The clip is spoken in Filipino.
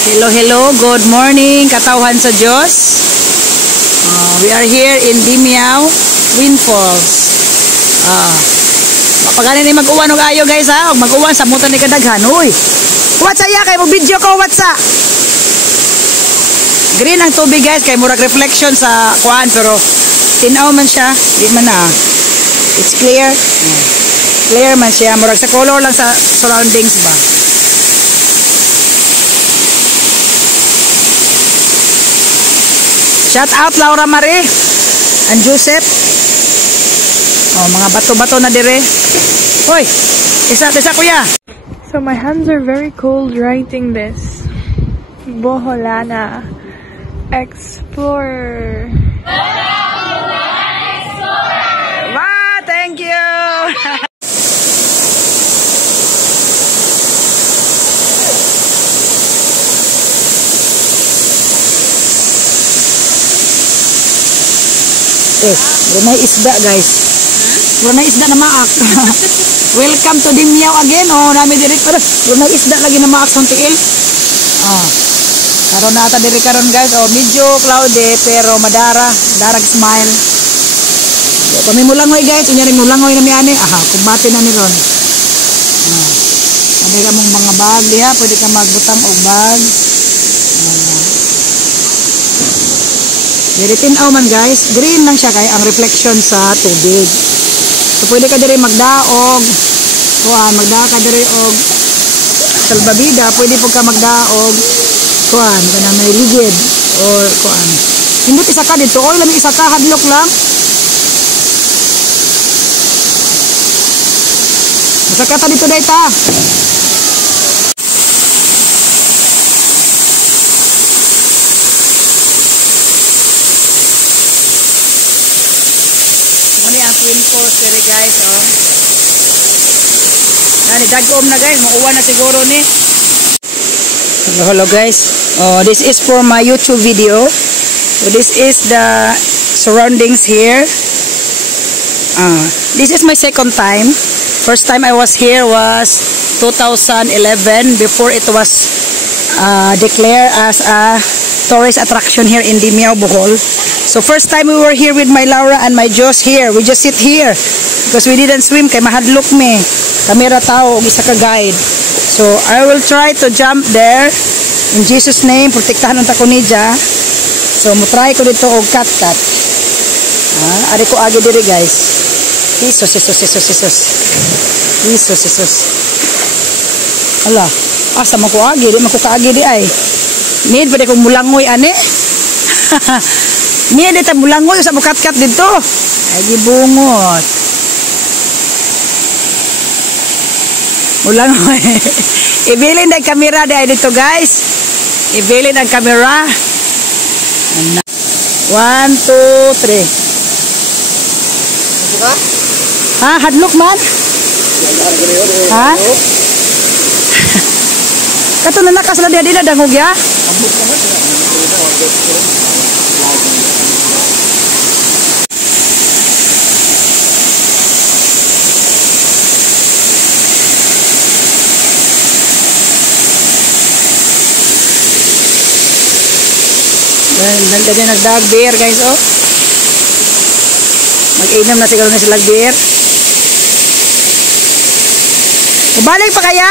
Hello, hello. Good morning, katawhan sa Diyos. We are here in Dimiao, Wind Falls. Pagani ni mag-uwan og ayo guys ha. Mag-uwan sa mutan ni kadaghan. Uy. What's ya kay mo video ko what's up? Green ang tubig guys kay murag reflection sa kuan pero tinaw man siya, di man na. It's clear. Clear man siya, murag sa color lang sa surroundings ba. Shout out Laura Marie and Joseph. Oh, mga bato-bato na dire. Hoy, isa kuya. So my hands are very cold writing this. Boholana Explorer. Wow, thank you. Runay isda guys. Runay isda na maak. Welcome to Dimiao again. Oh, nami diri pero runay isda lagi na maak sa tiil. Karon na ata diri karon guys. Oh, medyo cloudy pero darag smile. Kami mulangoy guys, unya ring mulangoy na mi ani. Kumbati na ni ron. Ada ka mong mga bag diha, pwede ka magbutang og bag. Diri tinaw man guys, green lang siya kay ang reflection sa tubig. So pwede ka diri magdaog. Magdaa ka diri og salbabida, pwede pud ka magdaog. Kana may ligid or Hindot isa ka dito, oy lami isa ka hadlok lang. Masakata dito dayta. Wind Falls dere guys, oh. Nani dagom na guys, mauwan na siguro ni. Hello guys. This is for my YouTube video. So this is the surroundings here. This is my second time. First time I was here was 2011 before it was declared as a tourist attraction here in Dimiao, Bohol. So first time we were here with my Laura and my Joss here. We just sit here because we didn't swim kay mahadlok me. Kamera tao og isa ka guide. So I will try to jump there in Jesus name. Protektahan unta ko ni Jah. So mo try ko dito og cut. Ari ko agi diri guys. Jesus. Ala, asa man ko agi, di man ko kaagi di ay. Need pwede kong mulangoy ane. Niya dito mulangoy sa bukat-kat dito. Ay gibungot. Mulangoy. Ibilin ang kamera dito guys. Ibilin ang kamera. 1, 2, 3. Hadlok man? Kato na nakasala dia dina dangog ya? Dali nagdag beer guys oh. Mag-inom na siguro na sila beer. Balik pa kaya?